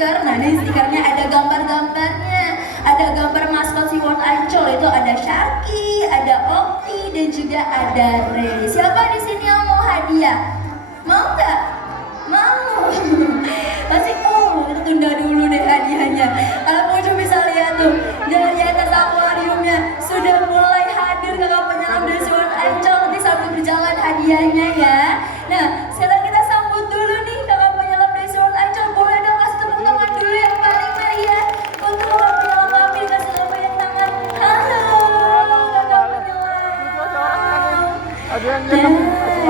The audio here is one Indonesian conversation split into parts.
stiker. Nah, di stikernya ada gambar-gambarnya. Ada gambar maskot SeaWorld Ancol, itu ada Sharky, ada Opti, dan juga ada Ray. Siapa di sini yang mau hadiah? Mau nggak? Mau. Pasti itu tunda dulu deh hadiahnya. Kalau pengunjung bisa lihat tuh, dari atas akuariumnya sudah mulai hadir kakak penyelam dari SeaWorld Ancol. Nanti sambil berjalan hadiahnya ya. Nah, sekarang kita sambut dulu nih kakak penyelam dari SeaWorld Ancol. Boleh dong kasih tepuk tangan dulu yang paling meriah untuk kakak penyelam kami. Kasih tepuk tangan. Halo kakak penyelam.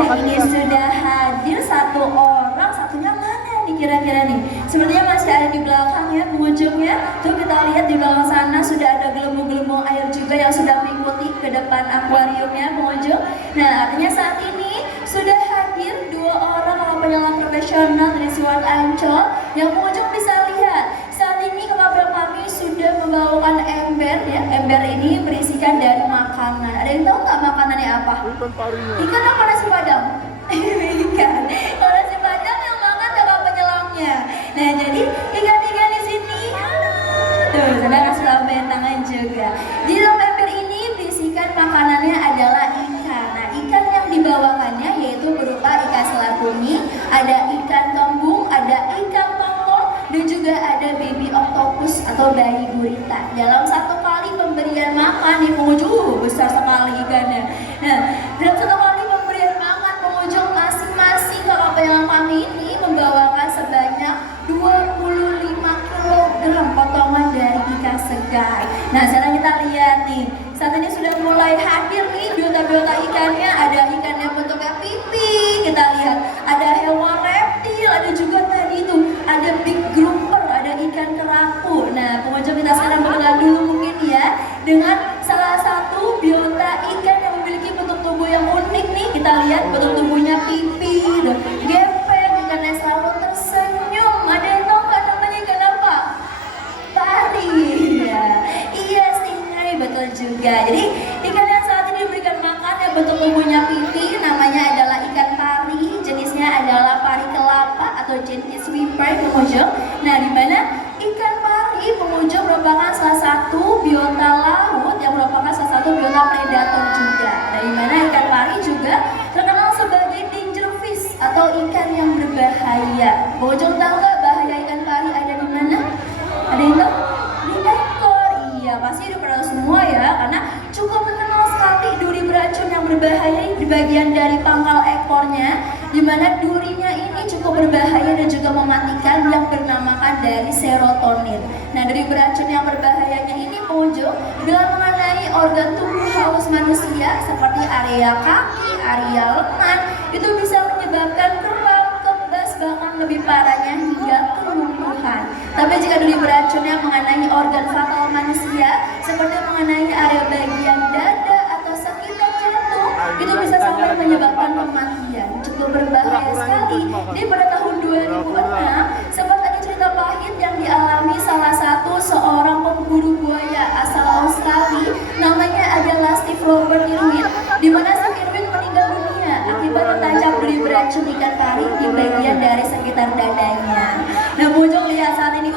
Nah, ini sudah hadir satu orang, satunya mana nih kira-kira nih? Sepertinya masih ada di belakang ya pengunjungnya. Tuh kita lihat di belakang sana sudah ada gelembung-gelembung air juga yang sudah mengikuti ke depan akuariumnya pengunjung. Nah, artinya saat ini sudah hadir dua orang kakak penyelam profesional dari SeaWorld Ancol yang pengunjung bisa lihat. Saat ini kakak kami sudah membawakan ember ya. Ember ini berisikan dari makanan. Ada yang tahu nggak makanannya apa? Ikan apa nasi padang? Ikan. Kalau nasi padang yang makan kakak penyelamnya. Nah, jadi ikan-ikan di sini. Halo. Tuh, saya kasih lambaian tangan juga. Di dalam ember ini berisikan makanannya adalah ikan. Nah, ikan yang dibawakannya yaitu berupa ikan selat kuning, ada ikan kembung, ada ikan tongkol, dan juga ada baby octopus atau bayi gurita. Dalam satu kali pemberian makan nih pengunjung, besar sekali ikannya. Nah, dalam satu kali pemberian makan pengunjung masing-masing kakak penyelam kami ini membawakan sebanyak 25 kg potongan dari ikan segar. Nah, sekarang kita lihat nih, saat ini sudah mulai hadir nih biota-biota ikannya. Ada ikan yang bentuknya pipi, kita lihat ada hewan reptil, ada juga tadi itu ada big grouper, ada ikan kerapu. Nah, pengunjung kita sekarang mengenal dulu mungkin ya dengan salah satu biota ikan yang memiliki bentuk tubuh yang unik nih. Kita lihat bentuk tubuhnya pipi, gepeng, ikannya selalu tersenyum. Ada yang tahu nggak namanya ikan apa? Pari. Ya. Iya, stingray, betul juga. Jadi ikan yang saat ini diberikan makan yang bentuk tubuhnya pipi namanya adalah ikan pari. Jenisnya adalah pari kelapa atau jenis sweeper pengunjung. Nah, di mana ikan pari pengunjung merupakan salah satu biota laut yang merupakan salah satu biota predator juga. Dari mana ikan pari juga terkenal sebagai danger fish atau ikan yang berbahaya. Pengunjung tahu nggak bahaya ikan pari ada di mana? Ada yang tahu? Di ekor. Iya, pasti udah pernah semua ya, karena cukup terkenal sekali duri beracun yang berbahaya di bagian dari pangkal ekornya, di mana durinya ini cukup berbahaya dan juga mematikan yang bernamakan dari serotonin. Nah, duri beracun yang berbahayanya ini pengunjung bila mengenai organ tubuh halus manusia seperti area kaki, area lengan, itu bisa menyebabkan kram, kebas, bahkan lebih parahnya hingga kelumpuhan. Tapi jika duri beracunnya mengenai organ fatal manusia seperti mengenai area bagian dada atau sekitar jantung, itu bisa sampai menyebabkan kematian. Cukup berbahaya sekali. Di pada tahun 2006 sempat ada cerita pahit yang dialami salah satu seorang pemburu buaya asal Australia, namanya adalah Steve Robert Irwin, di mana sang Irwin meninggal dunia akibat tertancap duri beracun ikan pari di bagian dari sekitar dadanya. Nah, pengunjung lihat saat ini,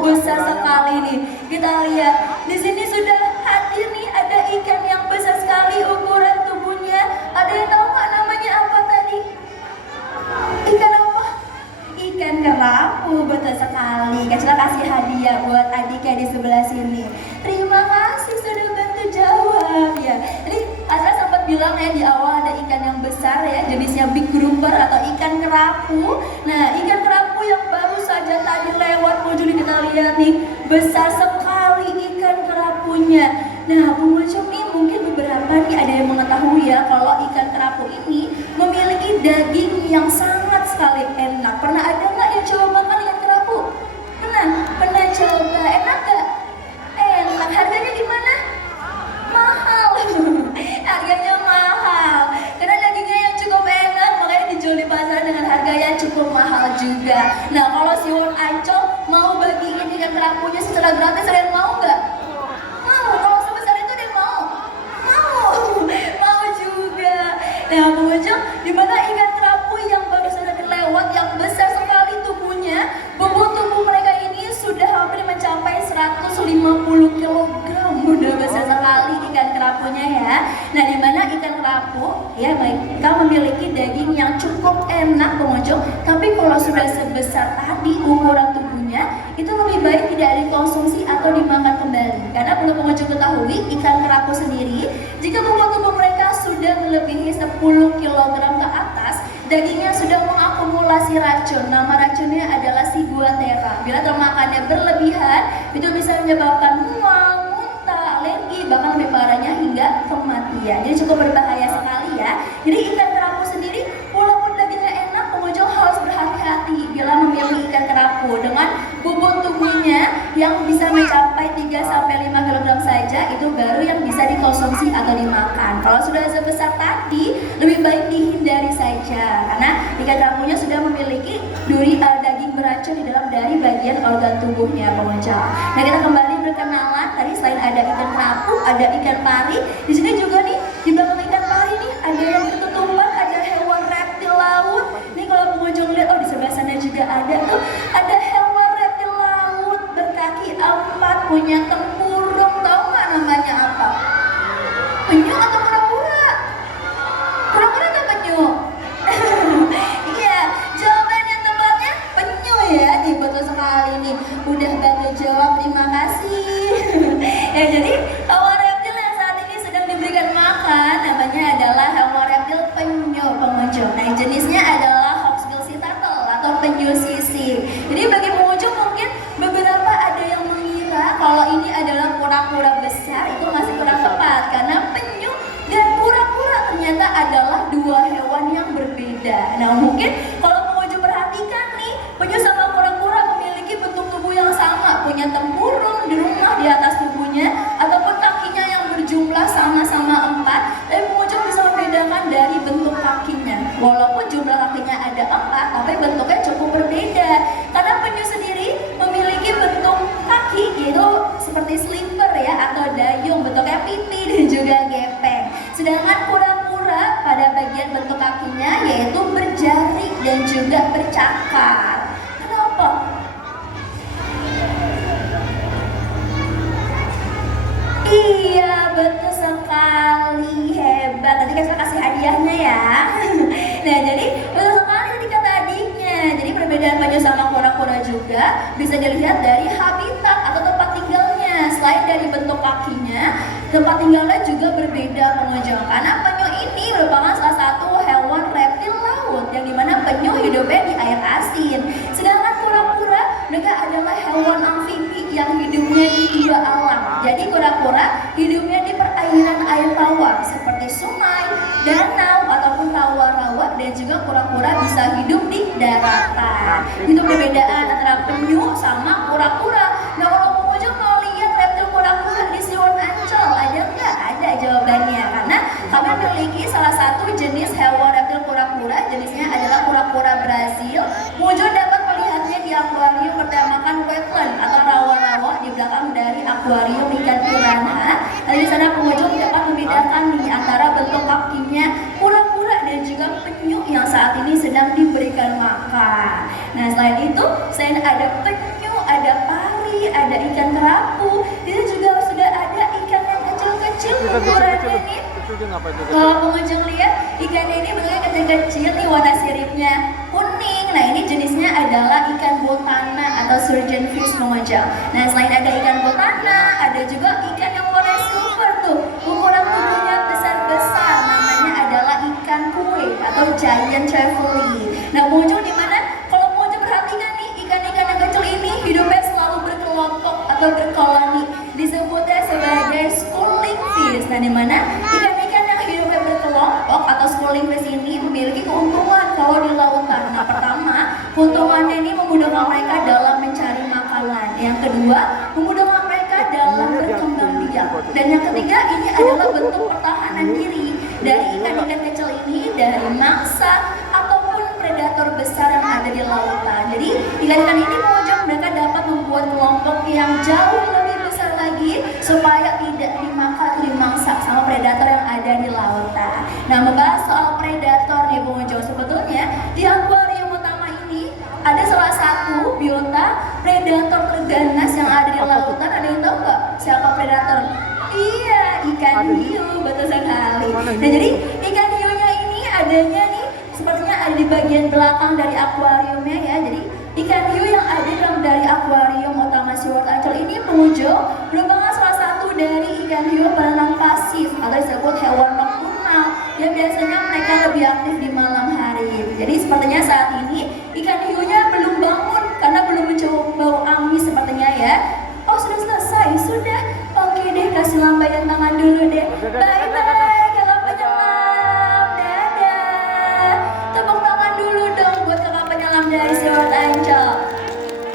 besar sekali nih. Kita lihat di sini sudah hadir nih, ada ikan yang besar sekali ukuran tubuhnya. Ada yang tahu nggak namanya apa tadi? Ikan apa? Ikan kerapu, betul sekali. Kacila kasih hadiah buat adiknya di sebelah sini. Terima kasih sudah bantu jawab ya. Jadi Asra sempat bilang ya di awal ada ikan yang besar ya, jenisnya big grouper atau ikan kerapu. Nah, ikan kerapu yang baru saja tadi lewat pengunjung kita lihat nih, besar sekali ikan kerapunya. Nah, pengunjung nih mungkin beberapa nih ada yang mengetahui ya kalau ikan kerapu ini memiliki daging yang sangat sekali enak. Pernah ada nggak yang coba makan ikan kerapu? Pernah? Pernah coba? Enak nggak? Enak. Harganya gimana? Mahal. Harganya mahal. Karena dagingnya yang cukup enak, makanya dijual di pasar dengan harga yang cukup mahal juga. Nah, kalau SeaWorld Ancol mau bagiin ikan kerapunya secara gratis, ada yang mau nggak? Mau. Kalau sebesar itu ada yang mau? Mau. Mau juga. Nah, pengunjung, di mana ikan kerapu yang baru saja lewat yang besar sekali 50 kilogram, udah besar sekali ikan kerapunya ya. Nah, di mana ikan kerapu ya mereka memiliki daging yang cukup enak pengunjung, tapi kalau sudah sebesar tadi ukuran tubuhnya itu lebih baik tidak dikonsumsi atau dimakan kembali. Karena perlu pengunjung ketahui, ikan kerapu sendiri jika bobot tubuh mereka sudah melebihi 10 kilogram ke atas, dagingnya sudah mengakumulasi racun. Nama racunnya adalah ciguatera. Bila termakannya berlebihan, itu bisa menyebabkan mual, muntah, alergi, bahkan lebih parahnya hingga kematian. Jadi cukup berbahaya sekali ya. Jadi ikan kerapu sendiri, walaupun dagingnya enak, pengunjung harus berhati-hati bila memilih ikan kerapu dengan bobot tubuhnya yang bisa mencapai 3-5 kg saja, itu baru yang bisa dikonsumsi atau dimakan. Kalau sudah sebesar tadi, lebih baik dihindari saja karena ikan kerapunya sudah memiliki daging beracun di dalam dari bagian organ tubuhnya pengunjung. Nah, kita kembali berkenalan. Tadi selain ada ikan kerapu, ada ikan pari. Di sini juga nih di belakang ikan pari nih ada yang ketutupan, ada hewan reptil laut. Nih kalau pengunjung lihat, oh di sebelah sana juga ada tuh, ada hewan reptil laut berkaki 4, punya tempurung. Tahu nggak namanya apa? Penyu atau kura-kura? Kura-kura atau penyu? Iya, jawaban yang tepatnya penyu ya. Nih betul sekali nih. Udah banget jawab, terima kasih. Ya, jadi hewan reptil yang saat ini sedang diberikan makan namanya adalah hewan reptil penyu pengunjung. Nah, jenisnya adalah hawksbill sea turtle atau penyu sisik. Jadi bagi pengunjung mungkin beberapa ada yang mengira kalau ini adalah kura-kura besar, itu masih kurang tepat karena penyu dan kura-kura ternyata adalah dua hewan yang berbeda. Nah, mungkin kalau pengunjung perhatikan nih, penyu sama kura-kura memiliki bentuk tubuh yang sama, punya tempurung di rumah di atas tubuhnya ataupun kakinya yang berjumlah sama-sama 4, tapi pengunjung bisa membedakan dari bentuk kakinya. Walaupun jumlah kakinya ada 4, tapi bentuknya cukup berbeda. Karena penyu sendiri memiliki bentuk kaki yaitu seperti slipper ya atau dayung, bentuknya pipi dan juga gepeng. Sedangkan kura-kura pada bagian bentuk kakinya yaitu berjari dan juga bercakar. Kenapa? Iya, betul sekali, hebat. Tadi kan saya kasih hadiahnya ya. Nah, jadi betul sekali tadi kata adiknya. Jadi perbedaan penyu sama kura-kura juga bisa dilihat dari habitat atau tempat tinggalnya. Selain dari bentuk kakinya, tempat tinggalnya juga berbeda pengunjung. Karena penyu ini merupakan salah satu hewan reptil laut yang dimana penyu hidupnya di air asin. Sedangkan kura-kura mereka adalah hewan amfibi yang hidupnya di 2 alam. Jadi kura-kura hidupnya di perairan air tawar seperti sungai, danau ataupun rawa-rawa, dan juga kura-kura bisa hidup di daratan. Itu perbedaan antara penyu sama kura-kura. Nah, kalau pengunjung mau lihat reptil kura-kura di SeaWorld Ancol, ada nggak? Ada jawabannya. Karena kami memiliki salah satu jenis hewan reptil kura-kura, jenisnya adalah kura-kura Brazil. Pengunjung dapat melihatnya di akuarium bernamakan wetland atau rawa-rawa di belakang dari akuarium ikan piranha. Nah, di sana pengunjung dapat membedakan nih antara bentuk kakinya kura-kura dan juga penyu yang saat ini sedang diberikan makan. Nah, selain itu, selain ada penyu, ada pari, ada ikan kerapu, itu juga sudah ada ikan yang kecil-kecil ukurannya nih. Kalau pengunjung lihat, ikan ini bentuknya kecil-kecil nih, warna siripnya kuning. Nah, ini jenisnya adalah ikan botana atau surgeonfish pengunjung. Nah, selain ada ikan botana, ada juga ikan yang warna silver tuh, ukuran tubuhnya besar-besar. Namanya adalah ikan kue atau giant trevally. Nah, pengunjung di mana? Kalau pengunjung perhatikan nih, ikan-ikan yang kecil ini hidupnya selalu berkelompok atau berkoloni. Disebutnya sebagai schooling fish. Nah, di mana ikan-ikan yang hidupnya berkelompok atau schooling fish ini memiliki keuntungan kalau di lautan. Nah, pertama, keuntungannya ini memudahkan mereka dalam mencari makanan. Yang kedua, memudahkan mereka dalam berkembang biak. Dan yang ketiga, ini adalah bentuk pertahanan diri dari ikan-ikan kecil ini dari mangsa ataupun predator besar yang ada di lautan. Jadi, ikan-ikan ini pengunjung mereka dapat membuat kelompok yang jauh lebih besar lagi supaya tidak dimakan atau dimangsa sama predator yang ada di lautan. Nah, membahas soal predator nih pengunjung, sebetulnya di akuarium utama ini ada salah satu biota predator terganas yang ada di lautan. Ada yang tahu nggak predator. Iya, ikan hiu, betul sekali. Nah, jadi ikan hiunya ini adanya nih, sepertinya ada di bagian belakang dari akuariumnya ya. Jadi ikan hiu yang ada dalam dari akuarium utama SeaWorld Ancol ini pengunjung merupakan salah satu dari ikan hiu berenang pasif atau disebut hewan nokturnal yang biasanya mereka lebih aktif di malam hari. Jadi sepertinya saat ini ikan hiunya belum bangun karena belum mencium bau amis sepertinya ya. Oh, sudah selesai, sudah. Oke deh, kasih lambaian tangan dulu deh. Bye bye kakak penyelam. Dadah. Tepuk tangan dulu dong buat kakak penyelam dari SeaWorld Ancol.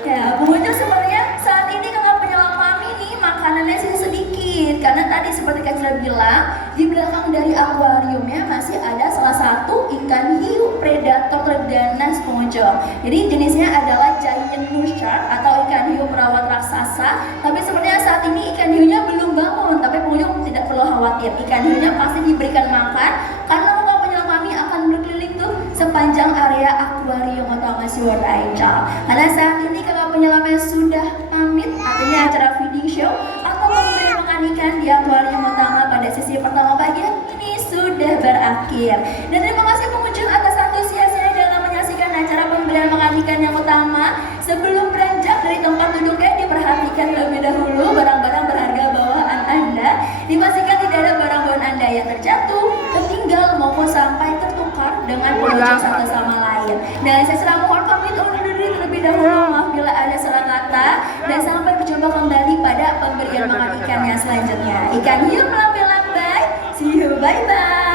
Ya, pengunjung sebenarnya saat ini kakak penyelam kami nih makanannya sih sedikit karena tadi seperti Kak Cila bilang di belakang dari akuariumnya masih ada salah satu ikan hiu predator terganas pengunjung. Jadi jenisnya adalah giant blue shark atau ikan hiu perawat raksasa. Tapi sebenarnya saat ini ikan hiunya belum bangun, tapi pengunjung tidak perlu khawatir. Ikan hiunya pasti diberikan makan karena kakak penyelam kami akan berkeliling tuh sepanjang area akuarium utama SeaWorld Ancol. Karena saat ini kakak penyelamnya sudah pamit, artinya acara feeding show atau pemberian makan ikan di akuarium utama pada sesi pertama pagi ini sudah berakhir. Dan terima kasih pengunjung atas antusiasnya dalam menyaksikan acara pemberian makan ikan yang utama. Sebelum beranjak dari tempat duduknya, diperhatikan terlebih dahulu barang-barang berharga bawaan Anda. Dipastikan tidak ada barang bawaan Anda yang terjatuh, tertinggal maupun sampai tertukar dengan pengunjung satu sama lain. Dan saya selalu mohon pamit undur diri terlebih dahulu. Maaf bila ada salah kata. Dan sampai berjumpa kembali pada pemberian makan ikan yang selanjutnya. Ikan hiu melambai-lambai. See you, bye-bye.